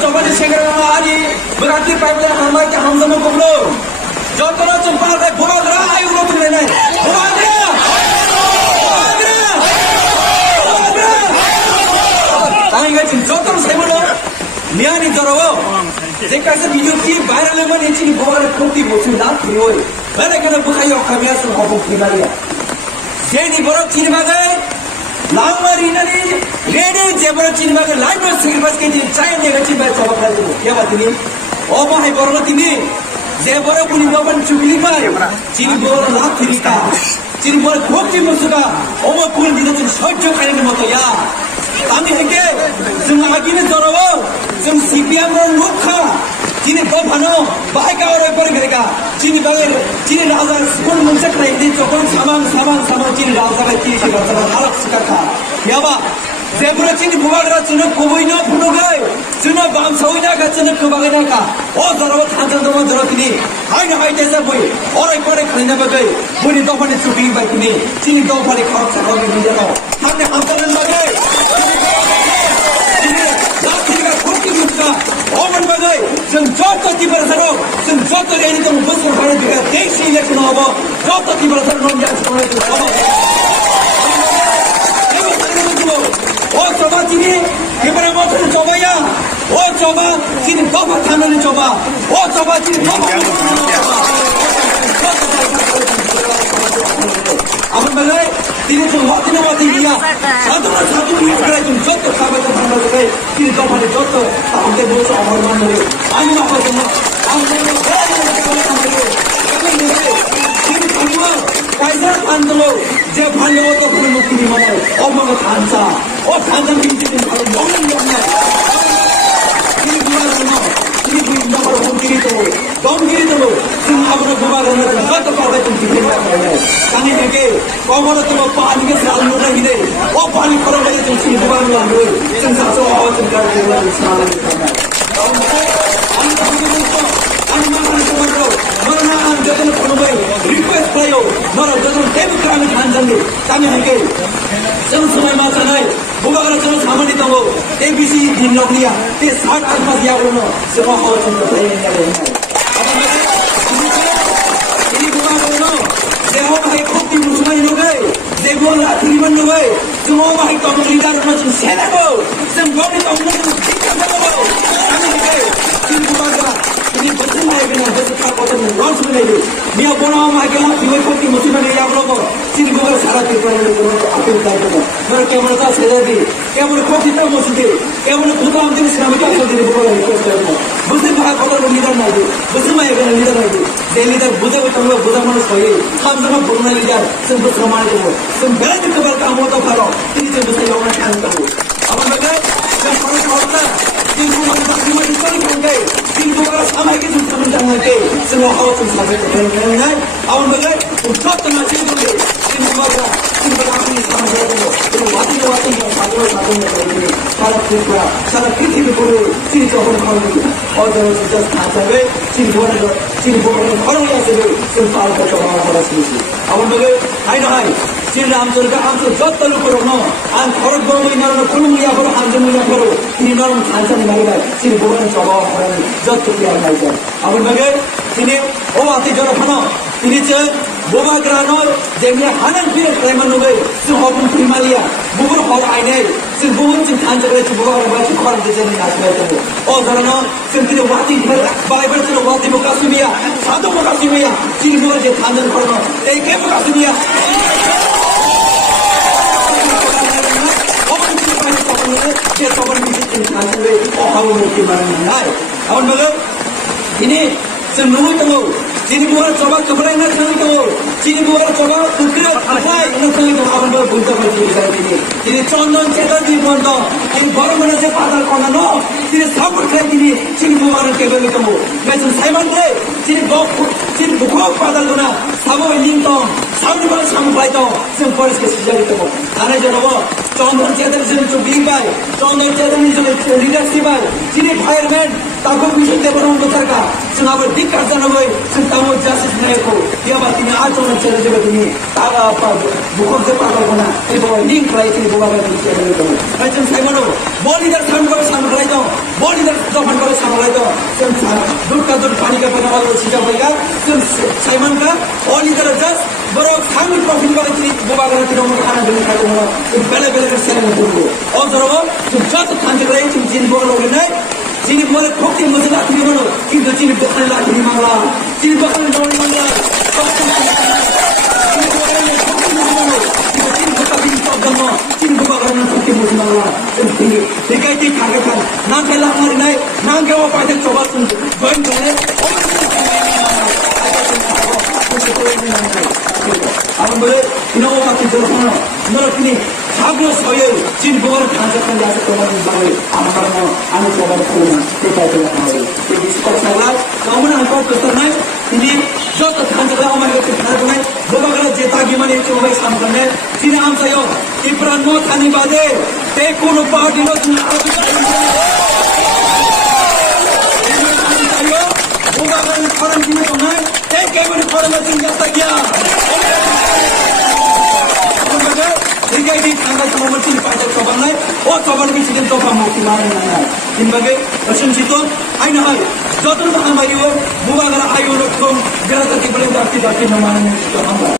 coba di segera hari berarti pada hamba ke hamza mengkublo. Jotara cempa ke buagra ayu lo tu ni. Buagra. Tanya kan jotar saya mana? Niat ni jarawa. Jika se video ki viral leman ini ni buagra kurti bosu dah krioi. Mana kena bukayo kami asal hobok krimalia. Jadi borok ciri bagai. Lamari nari ready jebara cini bagai live sacrifice ke cini cahaya nega cini bagai coba kali itu ya bat ini oh mahai borok ini jebara puni bapan cukli bagai cini borok lah tirika cini borok kok cini musuka oh mah pun tidak cini sojok kali ini moto ya kami heke semua agini jorowo sem CPM orang lukha cini kau pano baik kau orang pergi mereka cini bagai cini raza pun muncul lagi di cokon samang cini raza bagai cini siapa sama halak sekarang ya ba zebra cini buagra cini kubui no puno gay cini bam sawi na ka cini kubagai na ka oh jarawa thanjan doma jarawa kini hai na hai desa bui orang pergi kali na bagai buni doa ni shooting bagai kini cini doa pari kau cakap ni dia no hamne hamtaran bagai cini dah kira kurti muska Oman bagai, sen jodoh di bersama, sen jodoh ini tu besar pada juga desi yang kena apa, jodoh di bersama non yang sekolah itu sama. Ini saya betul. Oh coba sini, kita mau coba ya. Oh coba sini coba tangan coba. Oh coba sini coba. Aman bagai, ini tu waktu dia. Satu kerja tu jodoh khabar tu tangan bagai. Ini coba ni jodoh. Kita bos awal mana ni? Ani apa semua? Ani ini semua. Kaisa andlo, je bhalo to bhalo mukti mana? Oh mana khansa? Oh khansa binti ni bhalo dongin dongin. Ini bukan semua. Ini bukan nama dongin itu. Dongin itu. Semua orang bukan orang satu kau betul binti mana? Kami lagi. Kau mana tu pani ke selalu lagi ni? Oh pani korang lagi tu sini bukan orang ni. Sensasi awak cakap dia selalu ni. Request playo, mana jatuh temu kami hanjam ni, kami hingga. Jangan semua macam ni, bukan kalau jangan sama ni tahu. ABC di Nokia, di saat apa dia beruno, semua orang cakap saya ni ada ni. Ini bukan beruno, semua orang kopi musuh ini logai, semua orang kiriman logai, semua orang kamu leader macam saya go, semua orang kamu kita go. Kami hingga, ini bukan ini betul mai kena betul apa tu launch boleh ni. Dia bola mai kena jiwa kopi musim ni yang berapa? Sini bukan salah terkena ni apa yang tak ada. Mereka mereka sedar di, kemudian kopi tak musim di, kemudian bukan ambil selama itu apa jadi bukan request terima. Musim bahag kota leader lagi, musim mai kena leader lagi. Dia leader bukan betul bukan mana soal. Ham sama bukan leader, semua sama itu. Semua itu kebar kamu tu kalau ini semua saya orang kan tahu. Apa mereka? Yang paling awalnya, ini bukan cuma itu saja. Ini bukan sama itu sama jangan ke. Semua awak semua benar. Awak bagai untuk tengah tidur ni. Ini bukan ini sama saja. Ini waktu yang satu ini. Salah kritik berpuluh. Sini jauh kalau ni. Orang just kacau. Sini bukan orang yang sebab sempat bercoba pada sini. Awak bagai hai. Sini ramcur jauh terlalu kurang. An korang bawa ini orang kulung dia baru hanjam dia baru. Ini orang hanjam lagi dah. Sini bukan coba orang jauh terlihat lagi. Awak bagai sini hati jorok mana? Ini je boba granol jemnya hanan pilih kleman nubai. Semua pun primalia. Bukan hal ini. Sini bukan cint hanjam lagi boba orang macam korang je ni asal itu. Oh kerana sini tidak wati Bible sini wati muka sumia. Satu muka sumia. Sini bukan je hanjam korang. Eke muka sumia. Dia coba bikin hasil oh kamu mungkin mana ni? Awak bagai ini semua tahu. Sini buat coba keberai nak cari tahu. Sini buat coba tukar apa nak cari tahu. Awak bagai bunta macam ini. Sini condon cetak di bunta. Ini baru mana je padal kau no. Sini sabut lagi ni. Sini buat kebel kamu. Macam saya mana? Sini buka padal tu na. Sabut lintong. Sabut mana sabut baitong. Sini polis kesejari kamu. Karena jangan চন্দন চেতনের 좀 বিবাই চন্দন চেতনের 좀 리더십을 যিনি fireman তাকে বিশুদ্ধ বরণ করতারকা जों 아버 ধিক্কার জানাবই जों তামো justice নাইকো ইয়াবা তিনি 아 চন্দন চেতনের জন্য তিনি তারা বুকতে পারবো না এবং লিংক রাইতে গোবাবা দিতে হবে जों সাইমনো বলিদার সামনে সামলাই দাও বলিদার যখন করে সামলাই দাও जों দুধ পানিকা পানাবালো সিজা হইগা जों সাইমনকা বলিদার জাস্ট বড় খামি প্রফিট করে তিনি গোবাবা তিনি খানা দিন খাইতো বেলে বেলে করে সেরে করবো অজরব जों যত থানজে जों জিন বড় নাই যিনি বলে ভক্তি মধ্যে লাঠিনি বলো কিন্তু যিনি দোকানে লাঠিনি মামলা যিনি দোকানে দৌড়ি মামলা যিনি গোপাগানের ভক্তি মধ্যে মামলা দেখাইতে থাকে খান না খেলা আমার নাই না কেউ পাইতে চবা শুনছে জয়েন করে আমি বলে ইনাও পাখি যখন তিনি সাগর সয়ে চীন গোবার ঠান্ডা আছে তোমার যাবে আমার আমি সবার করবো না দেখাইতে হবে এই বিস্কট খেলা তেমন আমি করতে নাই তিনি যত ঠান্ডা আমার কাছে খারাপ নাই গোবাগানের যে তাগি মানে সবাই সামনে তিনি আমসায় ইব্রাহিম থানি বাদে তে কোনো পার্টি গোবাগানের খরম কিনে তো নাই তে কেমন খরম আছে যাতা গিয়া ঠান্ডা সময় তিনি পাইতে সবার নাই ও সবার বেশি দিন তফা মুক্তি মারে না কিভাবে প্রশংসিত আই না হয় যত হামাইও গোবাগার আয়ু রকম বেড়াতে বলে যাচ্ছি যাচ্ছি না মানে